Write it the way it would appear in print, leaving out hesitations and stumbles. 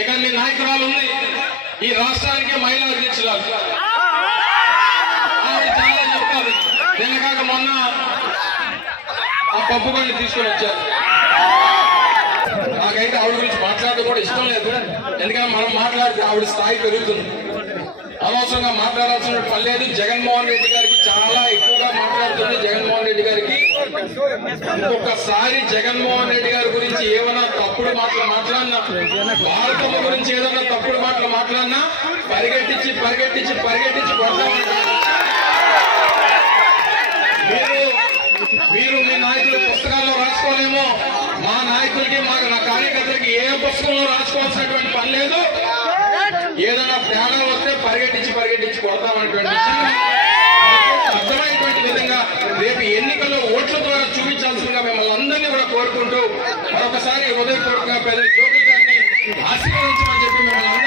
ఇక్కడ మీ నాయకురాలు ఉంది, ఈ రాష్ట్రానికి మహిళా అధ్యక్షురాలు. ఆవిడ చాలా చెప్తారు. నిన్నగాక మొన్న ఆ పప్పు కొన్ని తీసుకొని వచ్చారు. నాకైతే ఆవిడ గురించి మాట్లాడడం కూడా ఇష్టం లేదు, ఎందుకంటే మనం మాట్లాడితే ఆవిడ స్థాయి పెరుగుతుంది. అనవసరంగా మాట్లాడాల్సిన పని లేదు. జగన్మోహన్ రెడ్డి గారికి చాలా ఎక్కువగా మాట్లాడుతుంది. జగన్మోహన్ రెడ్డి గారికి ఇంకొకసారి జగన్మోహన్ రెడ్డి గారి గురించి ఏమైనా తప్పుడు మాటలు మాట్లాడినా, భారతమ్మ గురించి ఏదైనా తప్పుడు మాటలు మాట్లాడినా పరిగెట్టించి కొడతామని మీరు మీ నాయకులు పుస్తకాల్లో రాసుకోలేమో, మా నాయకులకి నా కార్యకర్తలకి ఏ పుస్తకంలో రాసుకోవాల్సినటువంటి పని లేదు. ఏదైనా తేడా వస్తే పరిగెట్టించి కొడతామనేటువంటి విషయాన్ని అర్థమైనటువంటి విధంగా రేపు ఎన్నికల్లో ఓట్ల ద్వారా చూపించాల్సిందిగా మిమ్మల్ని అందరినీ కూడా కోరుకుంటూ మరొకసారి హృదయపూర్వకంగా పెద్ద జోగి గారిని ఆశీర్వదించమని చెప్పి మిమ్మల్ని